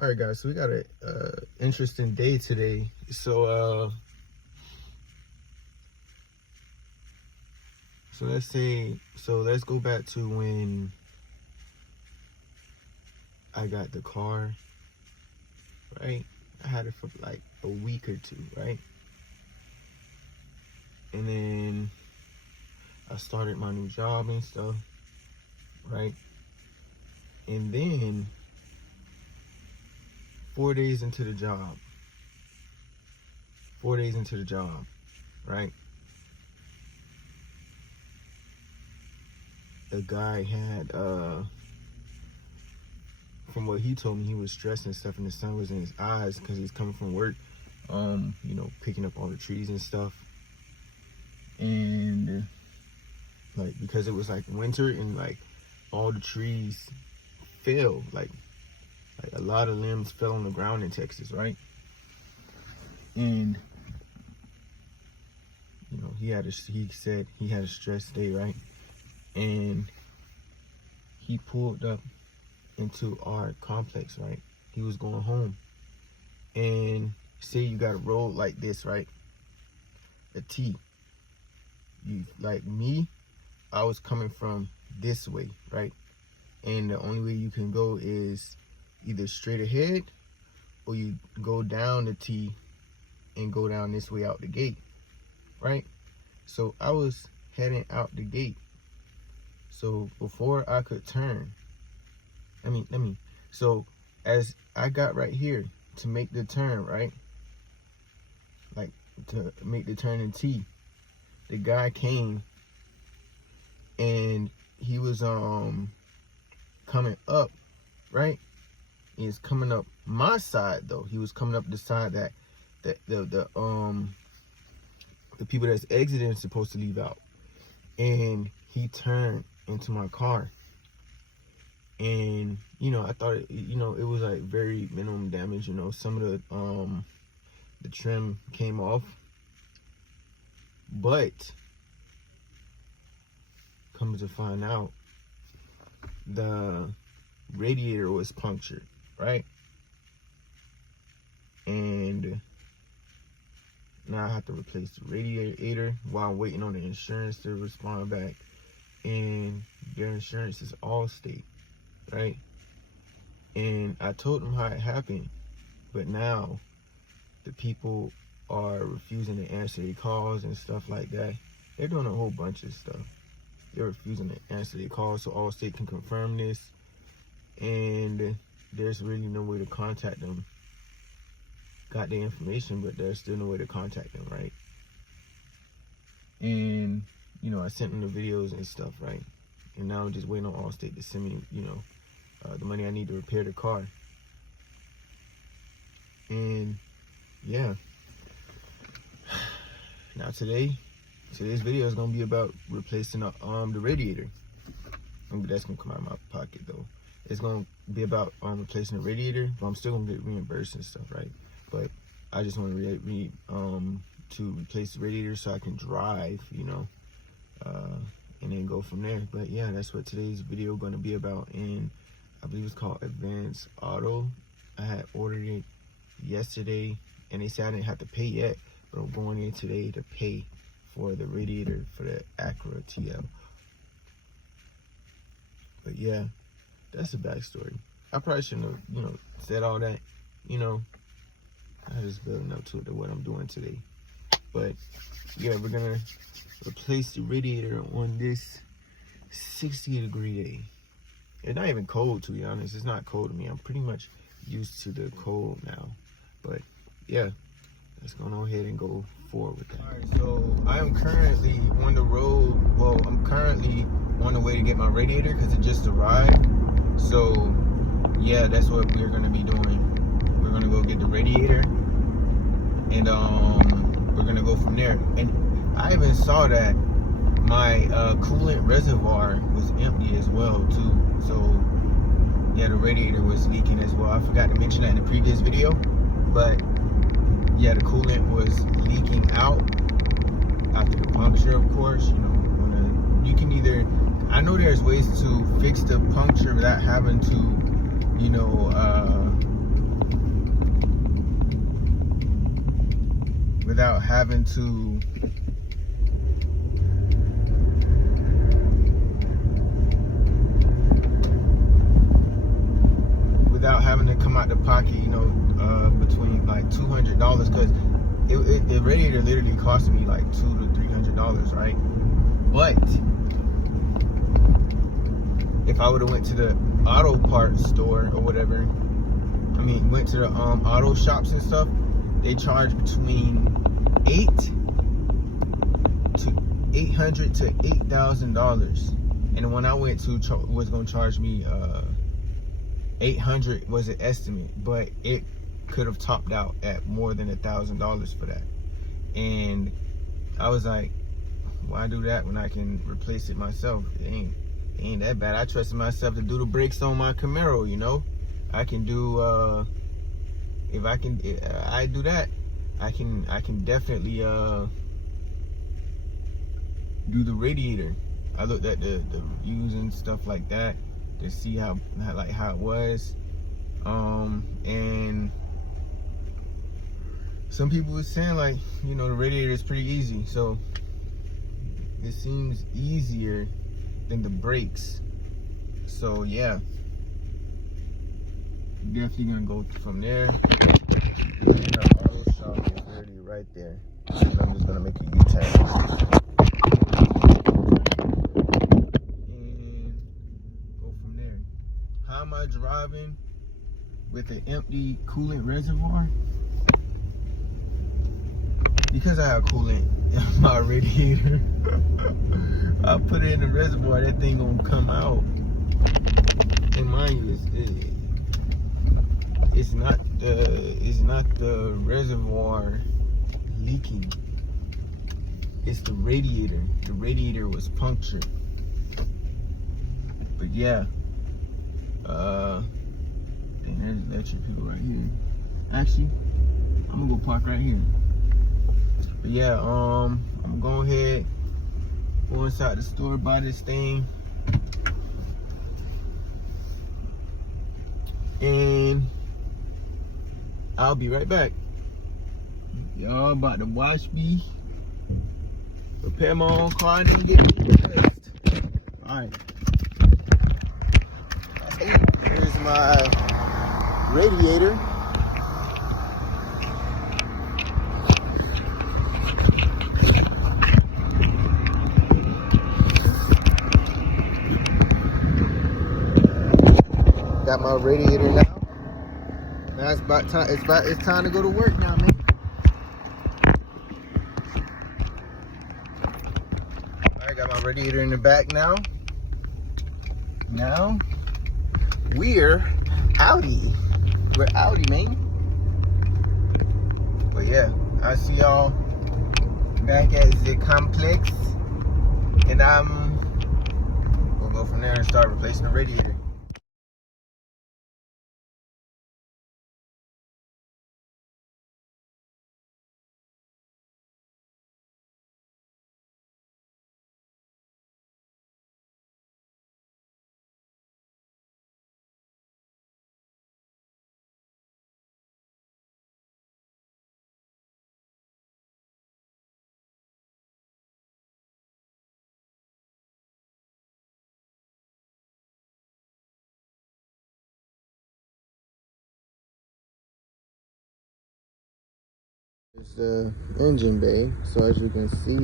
All right, guys, so we got a interesting day today. So let's go back to when I got the car, right? I had it for like a week or two, right? And then I started my new job and stuff, right? And then 4 days into the job, right? The guy had, from what he told me, he was stressed and stuff, and the sun was in his eyes because he's coming from work, picking up all the trees and stuff. And like, because it was like winter and like all the trees fell, like a lot of limbs fell on the ground in Texas, right? And he said he had a stress day, right? And he pulled up into our complex, right? He was going home. And say you got a road like this, right? A T. You, like me, I was coming from this way, right? And the only way you can go is either straight ahead or you go down the T and go down this way out the gate, right? So I was heading out the gate. So before I could turn, so as I got right here to make the turn, right? Like to make the turn in T, the guy came and he was coming up, right? He's coming up my side though. He was coming up the side that the people that's exiting is supposed to leave out. And he turned into my car. And I thought it was like very minimum damage. Some of the trim came off, but come to find out, the radiator was punctured, right? And now I have to replace the radiator while I'm waiting on the insurance to respond back. And their insurance is Allstate, right? And I told them how it happened, but now the people are refusing to answer their calls and stuff like that. They're doing a whole bunch of stuff. They're refusing to answer their calls so Allstate can confirm this. And there's really no way to contact them. Got the information, but there's still no way to contact them, right? And I sent them the videos and stuff, right? And now I'm just waiting on Allstate to send me, the money I need to repair the car. And yeah, now today's video is gonna be about replacing the radiator. That's gonna come out of my pocket though. It's gonna be about replacing the radiator, but I'm still gonna get reimbursed and stuff, right? But I just want to replace the radiator so I can drive, and then go from there. But yeah, that's what today's video going to be about. And I believe it's called Advanced Auto. I had ordered it yesterday, and they said I didn't have to pay yet, but I'm going in today to pay for the radiator for the Acura TL. But yeah, that's the backstory. I probably shouldn't have, said all that. I just building up to what I'm doing today. But yeah, we're gonna replace the radiator on this 60-degree day. It's not even cold, to be honest. It's not cold to me. I'm pretty much used to the cold now. But yeah, let's go ahead and go forward with that. All right, so I am currently on the road. Well, I'm currently on the way to get my radiator because it just arrived. So yeah, that's what we're gonna be doing. We're gonna go get the radiator, and we're gonna go from there. And I even saw that my coolant reservoir was empty as well too. So yeah, the radiator was leaking as well. I forgot to mention that in the previous video, but yeah, the coolant was leaking out after the puncture, of course. You can either, I know there's ways to fix the puncture without having to having to come out the pocket, you know, between like $200, because the radiator literally cost me like $200 to $300, right? But if I would have went to the auto parts store or whatever, I mean, went to the auto shops and stuff, they charge between $800 to $8,000, and the one I went to was gonna charge me $800 was an estimate, but it could have topped out at more than $1,000 for that. And I was like, why do that when I can replace it myself? It ain't that bad. I trusted myself to do the brakes on my Camaro, you know. I can do if I do that, I can definitely do the radiator. I looked at the reviews and stuff like that to see how it was, and some people were saying, like, you know, the radiator is pretty easy, so it seems easier than the brakes. So yeah, definitely gonna go from there. The auto shop is literally right there, so I'm just gonna make a U-turn. How am I driving with an empty coolant reservoir? Because I have coolant in my radiator. I put it in the reservoir, that thing gonna come out. And mind you, it's not the reservoir leaking. It's the radiator. The radiator was punctured. But yeah. There's electric people right here. Actually, I'm gonna go park right here. But yeah, I'm gonna go ahead, go inside the store, buy this thing, and I'll be right back. Y'all about to watch me repair my own car and then get me fixed. Alright. Here's my radiator. Got my radiator now. Now it's about time. It's time to go to work now, man. I got my radiator in the back now. Now we're Audi. We're Audi, man. But yeah, I'll see y'all back at the complex, and we'll go from there and start replacing the radiator. It's the engine bay, so as you can see,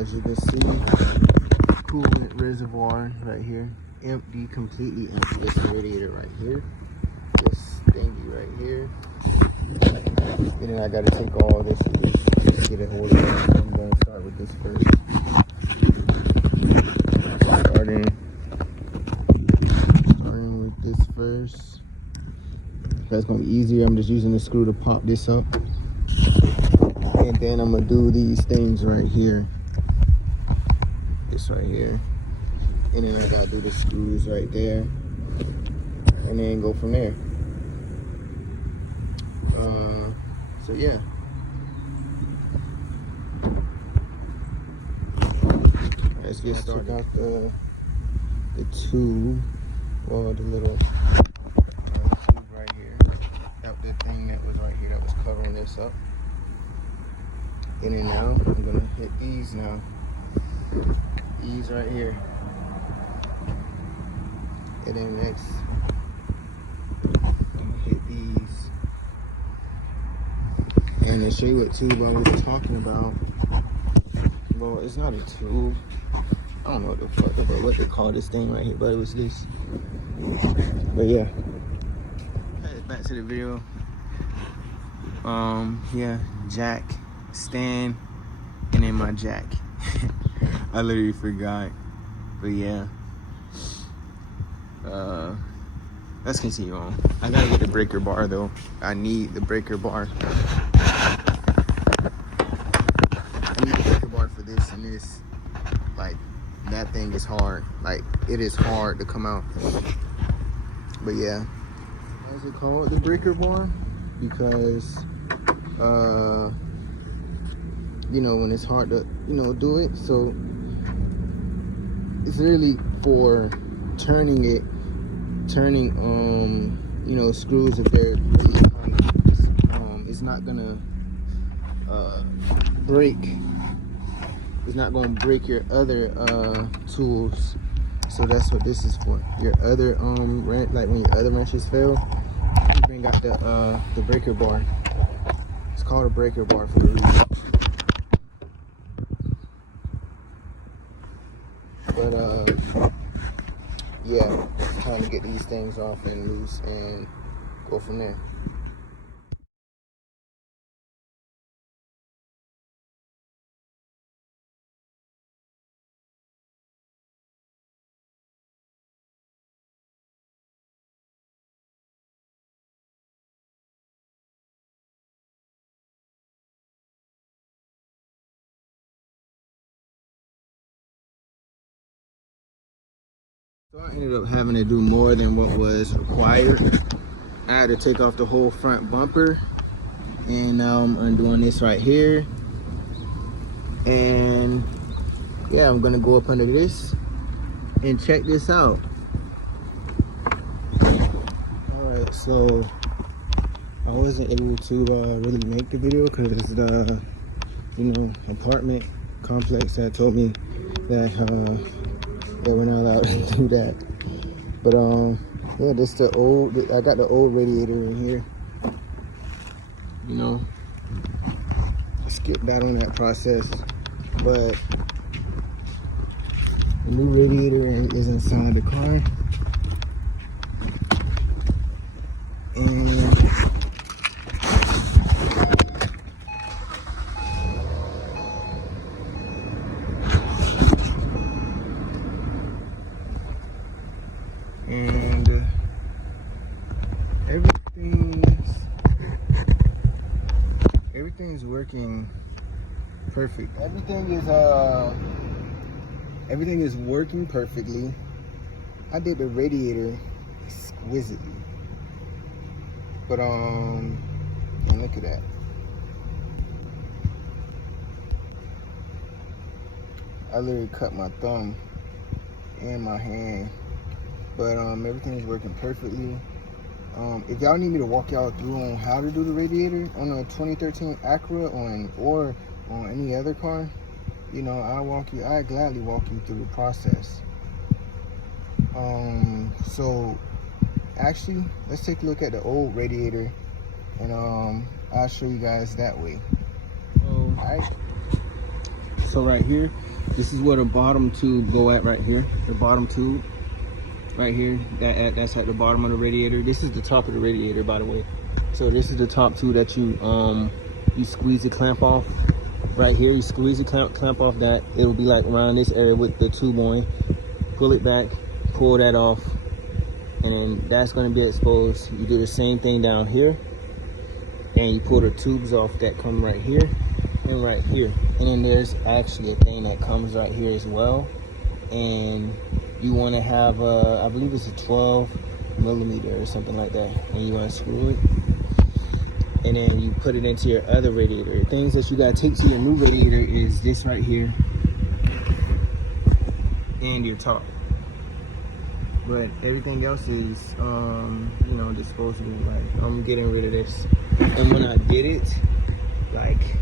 as you can see, coolant reservoir right here, empty, completely empty. This radiator right here, this thingy right here, and then I got to take all this and just get a hold of it. I'm going to start with this first. Starting with this first. That's going to be easier. I'm just using the screw to pop this up. And then I'm going to do these things right here. This right here. And then I got to do the screws right there. And then go from there. So yeah. let's get started. I took out the tube, or the little tube right here. Out the thing that was right here that was covering this up. In and out. I'm gonna hit these now. These right here. And then next, I'm gonna hit these. And to show you what tube I was talking about. Well, it's not a tube. I don't know what they call this thing right here, but it was this. But yeah. Okay, back to the video. Yeah, jack, stand, and then my jack. I literally forgot. But yeah. Let's continue on. I gotta get the breaker bar though. I need the breaker bar. I need the breaker bar for this and this. Like, that thing is hard. Like, it is hard to come out. But yeah. Why is it called the breaker bar? Because you know, when it's hard to, you know, do it. So it's really for turning, you know, screws if they're really tight. It's not gonna break. It's not gonna break your other tools. So that's what this is for. Your other wrench, like when your other wrenches fail, you bring out the breaker bar. It's called a breaker bar for a reason. But yeah, it's time to get these things off and loose and go from there. So I ended up having to do more than what was required. I had to take off the whole front bumper, and now I'm undoing this right here. And yeah, I'm gonna go up under this and check this out. All right, so I wasn't able to really make the video because the, you know, apartment complex had told me that we're not allowed to do that. But yeah, this the old. I got the old radiator in here. You know, skipped out on that process, but the new radiator is inside the car, and everything's working perfect. Everything is working perfectly. I did the radiator exquisitely, but and look at that. I literally cut my thumb and my hand, but everything is working perfectly. If y'all need me to walk y'all through on how to do the radiator on a 2013 Acura or on any other car, you know, I gladly walk you through the process. So actually, let's take a look at the old radiator, and I'll show you guys that way. So right here, this is where the bottom tube go at right here. The bottom tube right here, that's at the bottom of the radiator. This is the top of the radiator, by the way. So this is the top tube that you squeeze the clamp off. Right here, you squeeze the clamp off that. It will be like around this area with the tube on. Pull it back, pull that off, and then that's going to be exposed. You do the same thing down here, and you pull the tubes off that come right here and right here. And then there's actually a thing that comes right here as well, and you want to have I believe it's a 12 millimeter or something like that, and you unscrew it, and then you put it into your other radiator. Things that you got to take to your new radiator is this right here. and your top. But everything else is, you know, disposable. Like, I'm getting rid of this. And when I did it, like,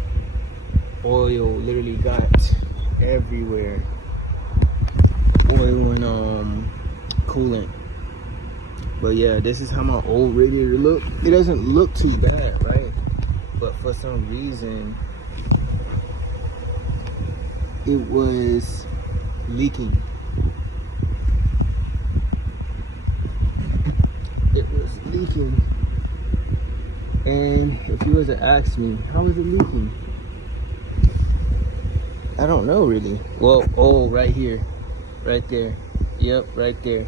oil literally got everywhere. Oil and coolant. But yeah, this is how my old radiator look. It doesn't look too bad, right? But for some reason, it was leaking. It was leaking. And if you was to ask me, how is it leaking? I don't know really. Well, oh, right here. Right there. Yep, right there.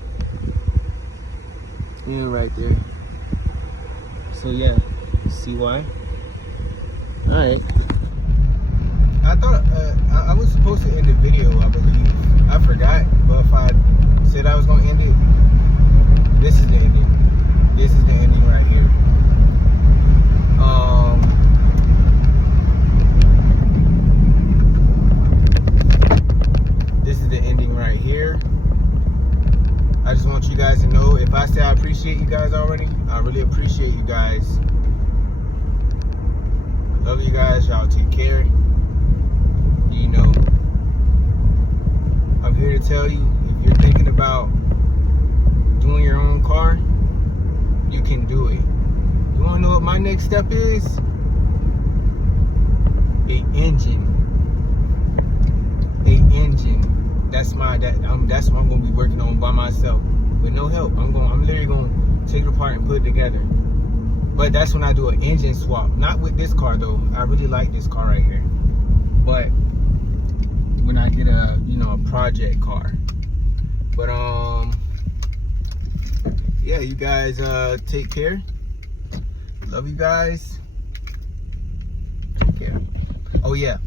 Yeah, right there. So yeah, see why? Alright. I thought I was supposed to end the video, I believe. I forgot, but if I said I was gonna end it, this is the ending. This is the ending right here. This is the ending right here. I just want you guys to know, if I say I appreciate you guys already, I really appreciate you guys. I love you guys. Y'all take care. You know, I'm here to tell you, if you're thinking about doing your own car, you can do it. You want to know what my next step is? A engine. That's what I'm gonna be working on by myself with no help. I'm literally gonna take it apart and put it together. But that's when I do an engine swap. Not with this car though. I really like this car right here. But when I get a, you know, a project car. But yeah, you guys take care. Love you guys. Take care. Oh yeah.